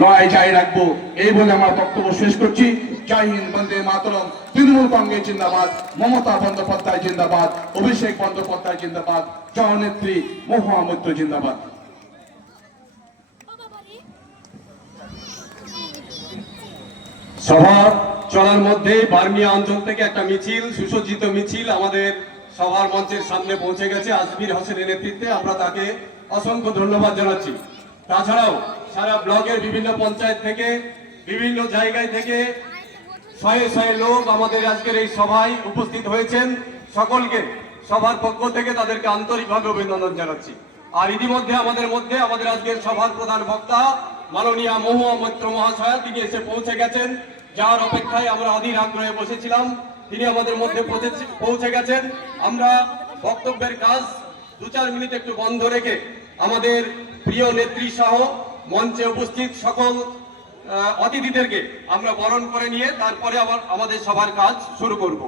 লড়াই জারি রাখব, এই বলে আমার বক্তব্য শেষ করছি। জয় হিন্দ, বন্দে মাতরম। তৃণমূল কংগ্রেস জিন্দাবাদ, মমতা বন্দ্যোপাধ্যায় জিন্দাবাদ, অভিষেক বন্দ্যোপাধ্যায় জিন্দাবাদ, জননেত্রী জিন্দাবাদ। সভা চলার মধ্যে বার্মিয়া অঞ্চল থেকে একটা মিছিল, সুসজ্জিত মিছিল আমাদের সভার মঞ্চের সামনে পৌঁছে গেছে। আজমির হোসেনের নেতৃত্বে আমরা তাকে অসংখ্য ধন্যবাদ জানাচ্ছি। তাছাড়াও সারা ব্লকের বিভিন্ন পঞ্চায়েত থেকে, বিভিন্ন জায়গায় থেকে শয়ে শয়ে লোক আমাদের আজকের এই সভায় উপস্থিত হয়েছেন। সকলকে সভার পক্ষ থেকে তাদেরকে আন্তরিকভাবে অভিনন্দন জানাচ্ছি। আর ইতিমধ্যে আমাদের মধ্যে আমাদের আজকের সভার প্রধান বক্তা মাননীয় মহুয়া মৈত্র মহাশয়া, তিনি এসে পৌঁছে গেছেন। যার অপেক্ষায় আমরা অধীর আগ্রহে বসেছিলাম। তিনি আমাদের মধ্যে পৌঁছে গেছেন। আমরা বক্তব্যের কাজ দু চার মিনিট একটু বন্ধ রেখে আমাদের প্রিয় নেত্রী সহ মঞ্চে উপস্থিত সকল অতিথিদেরকে আমরা বরণ করে নিয়ে তারপরে আবার আমাদের সভার কাজ শুরু করব।